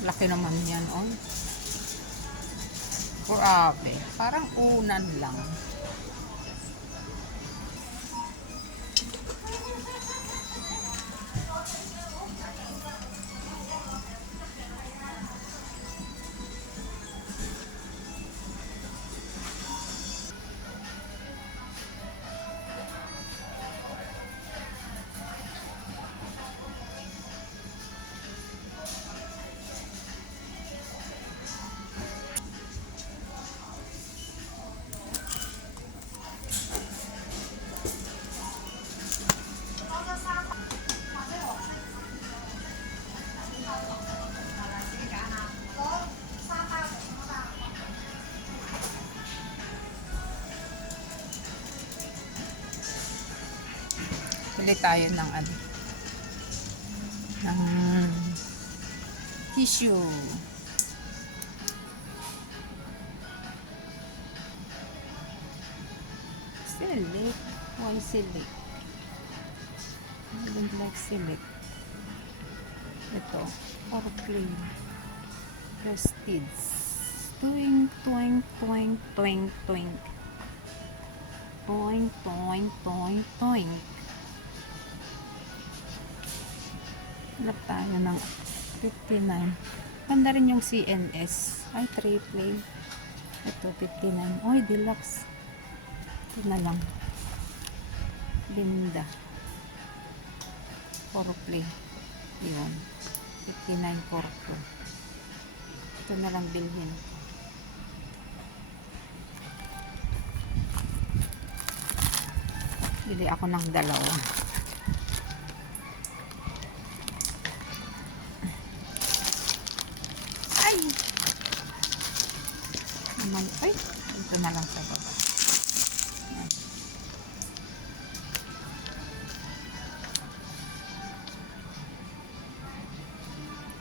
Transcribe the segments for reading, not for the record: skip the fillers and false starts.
Laki naman yan, oh. Grabe. Parang unan lang. Pili tayo ng ano, ng tissue. Select. Why select? I don't like select. Ito. Or plain. Prestige. Twink, twink, twink, twink, twink. Twink, twink, twink, twink. Hanap tayo ng 59. Ganda rin yung CNS. Ay, triple. Ito, 59. Oy, deluxe. Ito na lang. Linda. Foreplay. Yun. 59 Corpo. Ito na lang bilhin. Bili ako ng dalawa. Ay! Naman, ay! Ito na lang sa baba. Yan.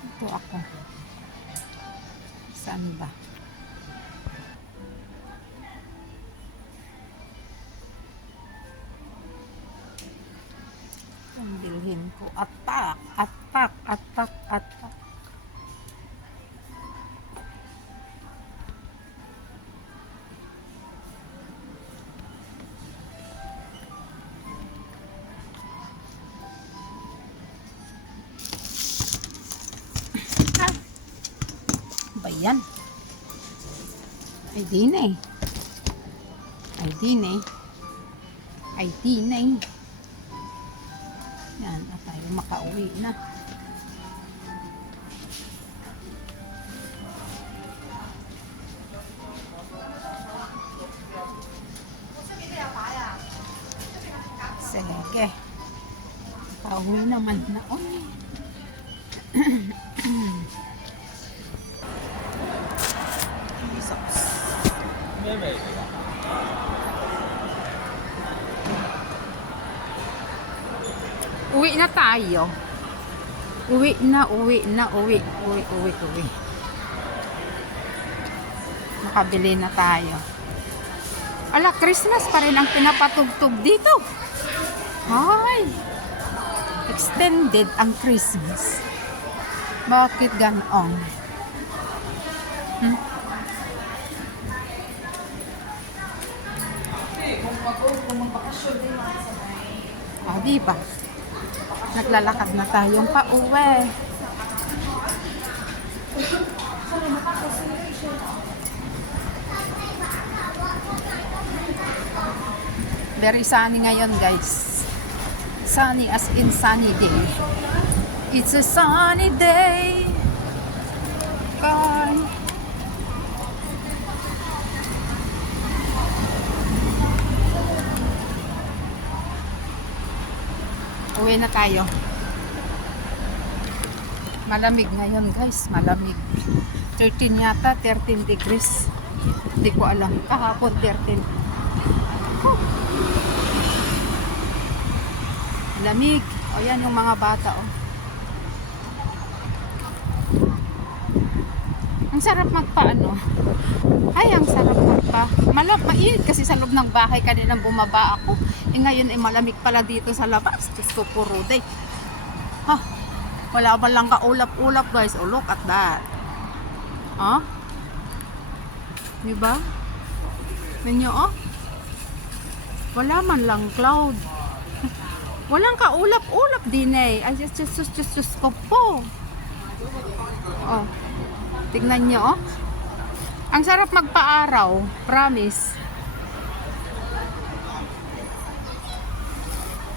Ito ako. Saan ba? Ang bilhin ko. Attack! Attack! Attack! Attack! Ba yan? Ay di na eh. Ay di na eh. Ay di na eh. Yan, at tayo makauwi na. Sige. Pauwi naman na. Uy. Uwi na tayo. Uwi na, uwi na, uwi. Uwi, uwi, uwi. Nakabili na tayo. Ala, Christmas pa rin ang pinapatugtog dito. Ay! Extended ang Christmas. Bakit ganon? Ah, di ba? Naglalakad na tayong pauwi. Very sunny ngayon, guys. Sunny as in sunny day. It's a sunny day. God. Uwi na tayo. Malamig ngayon, guys. Malamig. 13 yata. 13 degrees. Hindi ko alam. Kahapon 13. Lamig. O yan yung mga bata. Oh. Ang sarap magpaano. Ay, ang sarap magpa. Mainit kasi sa loob ng bahay. Kaninang bumaba ako. Ngayon ay malamig pala dito sa labas. Diyos ko, puro day. Ha? Wala ba lang kaulap-ulap guys. Oh, look at that. Oh? Diba? Ninyo, oh? Wala man lang cloud. Walang kaulap-ulap din eh. Ay, just ko po. Oh. Tignan nyo, oh. Ang sarap magpa-araw. Promise.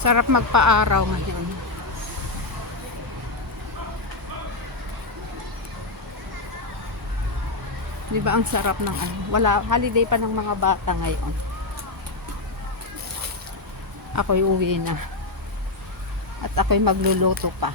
Sarap magpa-araw ngayon. Di ba ang sarap ng ano? Wala, holiday pa ng mga bata ngayon. Ako'y uwi na. At ako'y magluluto pa.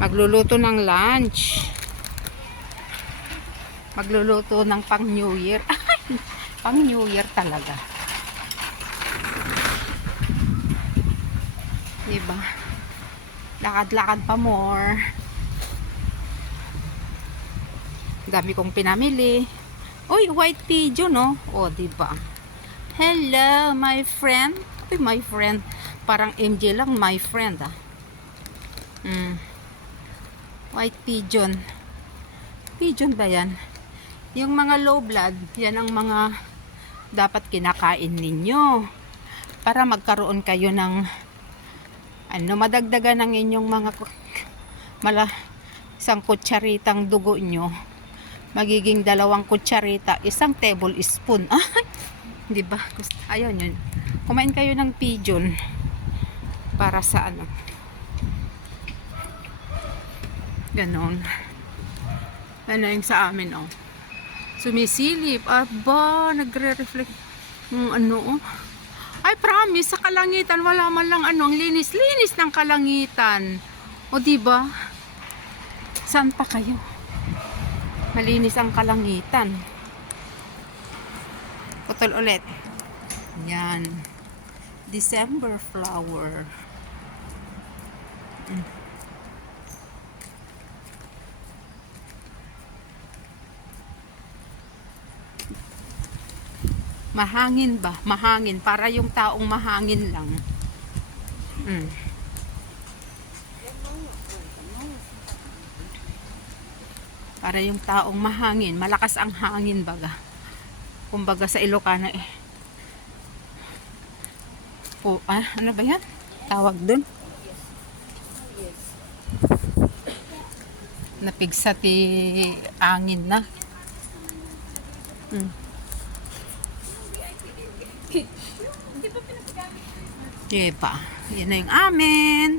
Magluluto ng lunch. Magluluto ng pang New Year. Pang New Year talaga. Diba? Lakad-lakad pa more. Dami kong pinamili. Uy, white pigeon, no? Oh, diba? Hello, my friend. Uy, my friend. Parang MJ lang, my friend, ah. White pigeon. Pigeon ba yan? Yung mga low blood, yan ang mga dapat kinakain ninyo. Para magkaroon kayo ng madagdagan ng inyong mga isang kutsaritang dugo nyo. Magiging 2 kutsarita, 1 tablespoon. Di ba? Ayun yun. Kumain kayo ng pigeon para sa ano. Ganon. Ano yung sa amin, oh. Sumisilip. Aba, nagre-reflect. Ano, oh. Ay, promise, sa kalangitan, wala man lang ano, ang linis-linis ng kalangitan. O, diba? Saan pa kayo? Malinis ang kalangitan. Putol ulit. Yan. December flower. Mahangin ba? Mahangin. Para yung taong mahangin lang. Para yung taong mahangin. Malakas ang hangin baga. Kumbaga sa Ilocana eh. Ano ba yan? Tawag dun? Napigsati angin na. Diba? Yan na yung amin.